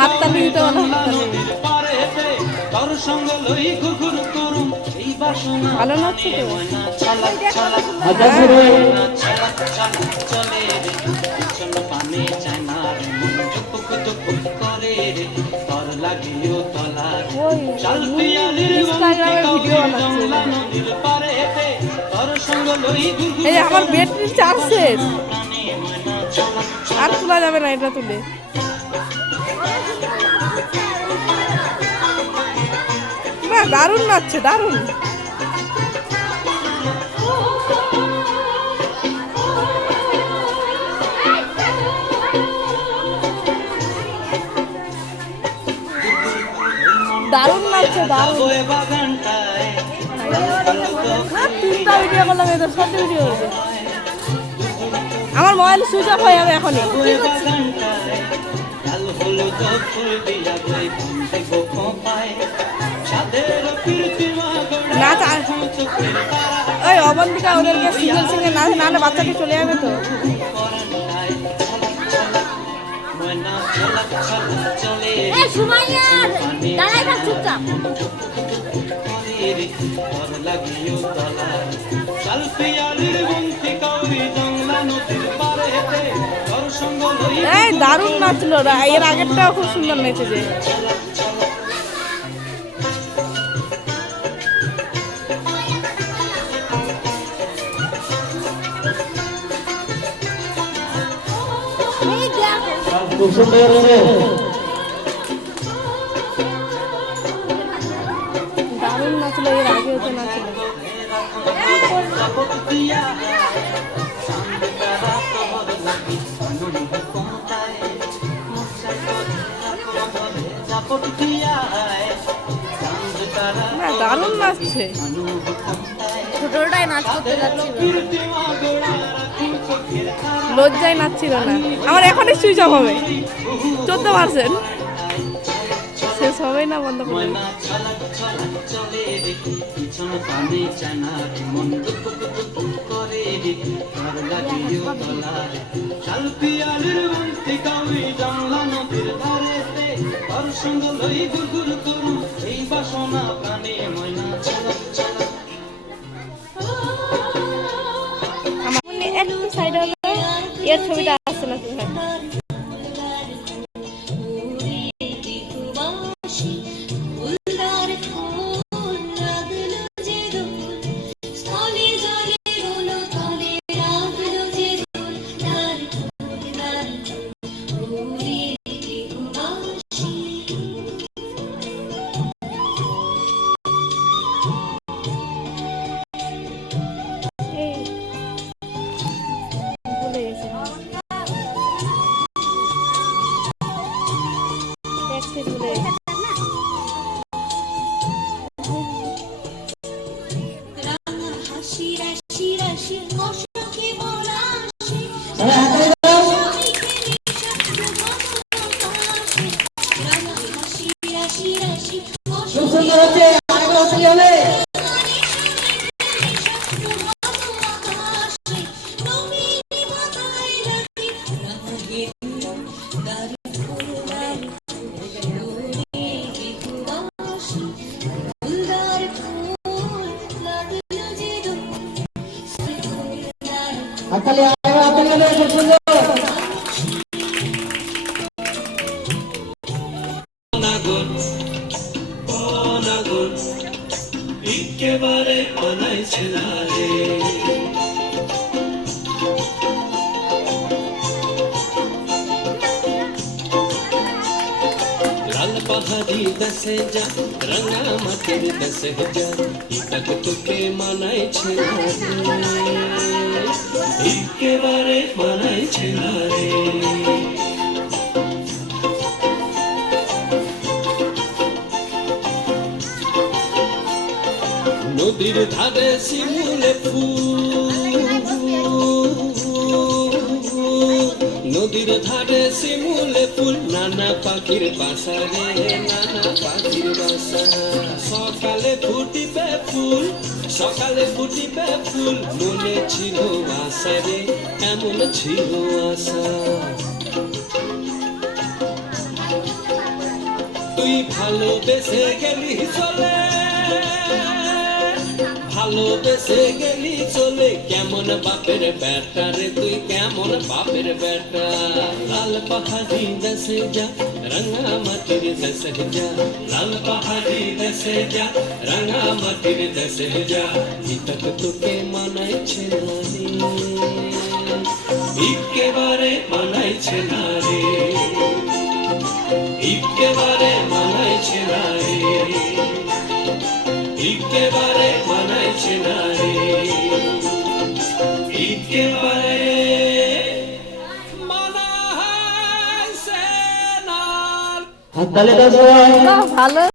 হাততালি দিতে ভালো লাগছে এই আমার ব্যাটারি চার্জ শেষ আর তোলা যাবে না এটা তুলে না দারুণ নাচছে দারুণ দারুণ নাচছে দারুণ তিনটা ভিডিও করলাম এদের সব ভিডিও হয়েছে আমার মোবাইল সুইচ অফ হয়ে যাবে এখনই নাচ ওই অবন্তিকা ওদেরকে সিঙ্গেল সিঙ্গেল নাচ নাহলে বাচ্চাটি চলে যাবে তো দারুণ নাচলো এর আগেরটাও খুব সুন্দর নেচেছে দারুণ নাচলো এর আগে তো নাচলো দারুণ নাচছে ছোটটাই নাচ করতে যাচ্ছিল লজ্জায় নাচছিল না আমার এখনই সুইচ অফ হবে 14% শেষ হবে না বন্ধ করে একটু সাইড হবে এর ছবিটা আসছে না पहाड़ी दसे जा रंगा मतिर दसे जा इतक तुके मनाई छेलारे इके बारे मनाई छेलारे নদীর ধারে শিমুলে ফুল নদীর ধারে শিমুলে ফুল নানা পাখির বাসা রে নানা পাখির বাসা সকালে ফুটিবে ফুল মনে ছিল বাসা রে এমন ছিল আশা তুই ভালোবেসে গেলি চলে ভালোবেসে গেলি চলে কেমন বাপের বেটা রে তুই কেমন বাপের বেটা লাল পাহাড়ি দেশে যা রঙা মাটির দেশে যা লাল পাহাড়ি দেশে যা রঙা মাটির দেশে যা ইতক তোকে মানাইছে না রে একেবারে মানাইছে না রে একেবারে মানাইছে না রে একেবারে মানাইছে না রে একেবারে মানাইছে না হাততালি দাও সবাই। বাহ, ভালো